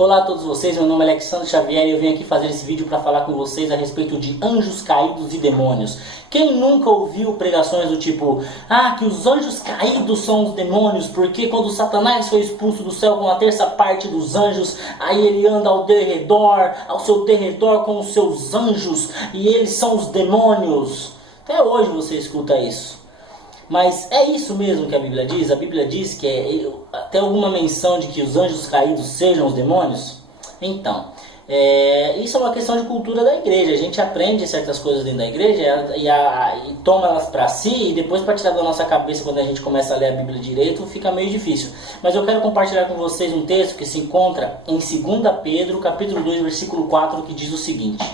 Olá a todos vocês, meu nome é Alexandre Xavier e eu vim aqui fazer esse vídeo para falar com vocês a respeito de anjos caídos e demônios. Quem nunca ouviu pregações do tipo, que os anjos caídos são os demônios, porque quando Satanás foi expulso do céu com a terça parte dos anjos, aí ele anda ao seu derredor com os seus anjos, e eles são os demônios. Até hoje você escuta isso. Mas é isso mesmo que a Bíblia diz? A Bíblia diz que tem alguma menção de que os anjos caídos sejam os demônios? Então, isso é uma questão de cultura da igreja. A gente aprende certas coisas dentro da igreja e toma elas para si, e depois para tirar da nossa cabeça quando a gente começa a ler a Bíblia direito, fica meio difícil. Mas eu quero compartilhar com vocês um texto que se encontra em 2 Pedro, capítulo 2, versículo 4, que diz o seguinte: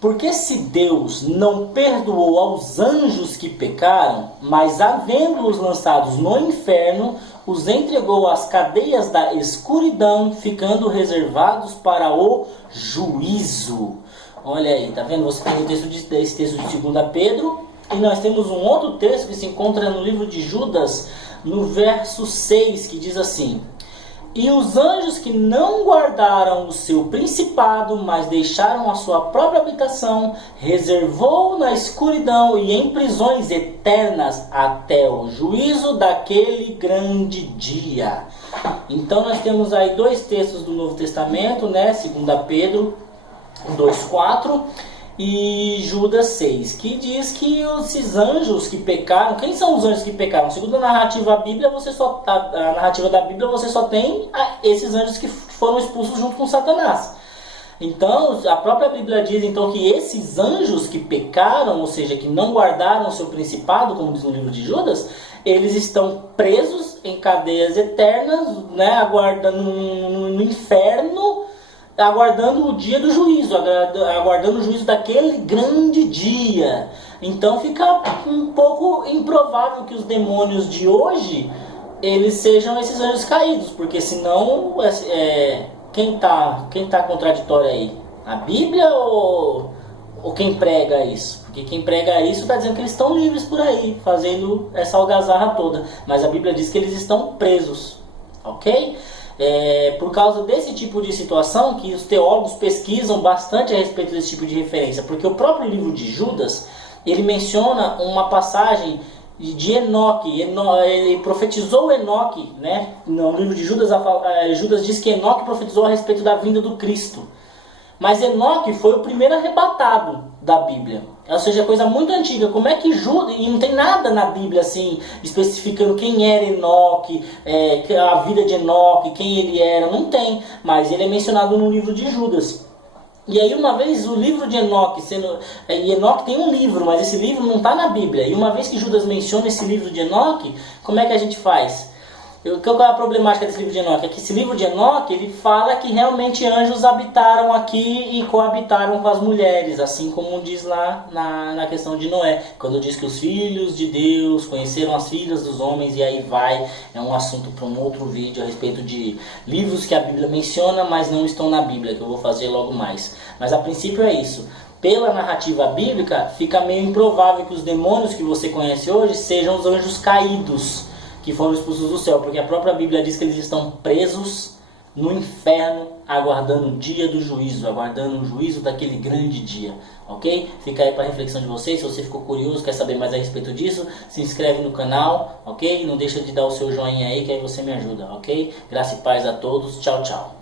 porque se Deus não perdoou aos anjos que pecaram, mas havendo-os lançados no inferno, os entregou às cadeias da escuridão, ficando reservados para o juízo. Olha aí, tá vendo? Você tem esse texto de 2 Pedro, e nós temos um outro texto que se encontra no livro de Judas, no verso 6, que diz assim: e os anjos que não guardaram o seu principado, mas deixaram a sua própria habitação, reservou na escuridão e em prisões eternas até o juízo daquele grande dia. Então nós temos aí dois textos do Novo Testamento, 2 Pedro 2,4 e Judas 6, que diz que esses anjos que pecaram, quem são os anjos que pecaram? Segundo a narrativa da Bíblia, você só tem esses anjos que foram expulsos junto com Satanás. Então, a própria Bíblia diz então que esses anjos que pecaram, ou seja, que não guardaram o seu principado, como diz no livro de Judas, eles estão presos em cadeias eternas, aguardando no inferno, aguardando o dia do juízo, aguardando o juízo daquele grande dia. Então fica um pouco improvável que os demônios de hoje eles sejam esses anjos caídos, porque senão quem tá contraditório aí? A Bíblia ou quem prega isso? Porque quem prega isso está dizendo que eles estão livres por aí, fazendo essa algazarra toda, mas a Bíblia diz que eles estão presos, ok? Por causa desse tipo de situação que os teólogos pesquisam bastante a respeito desse tipo de referência, porque o próprio livro de Judas, ele menciona uma passagem de Enoque. Ele profetizou Enoque, no livro de Judas, Judas diz que Enoque profetizou a respeito da vinda do Cristo. Mas Enoque foi o primeiro arrebatado da Bíblia. Ou seja, coisa muito antiga. Como é que Judas... E não tem nada na Bíblia assim, especificando quem era Enoque, a vida de Enoque, quem ele era. Não tem. Mas ele é mencionado no livro de Judas. E aí uma vez o livro de Enoque, e Enoque tem um livro, mas esse livro não está na Bíblia. E uma vez que Judas menciona esse livro de Enoque, como é que a gente faz? Qual é a problemática desse livro de Enoque? É que esse livro de Enoque, ele fala que realmente anjos habitaram aqui e coabitaram com as mulheres, assim como diz lá na questão de Noé, quando diz que os filhos de Deus conheceram as filhas dos homens, e aí é um assunto para um outro vídeo a respeito de livros que a Bíblia menciona, mas não estão na Bíblia, que eu vou fazer logo mais. Mas a princípio é isso. Pela narrativa bíblica, fica meio improvável que os demônios que você conhece hoje sejam os anjos caídos, que foram expulsos do céu, porque a própria Bíblia diz que eles estão presos no inferno, aguardando o dia do juízo, aguardando o juízo daquele grande dia, ok? Fica aí para a reflexão de vocês. Se você ficou curioso, quer saber mais a respeito disso, se inscreve no canal, ok? Não deixa de dar o seu joinha aí, que aí você me ajuda, ok? Graça e paz a todos, tchau, tchau.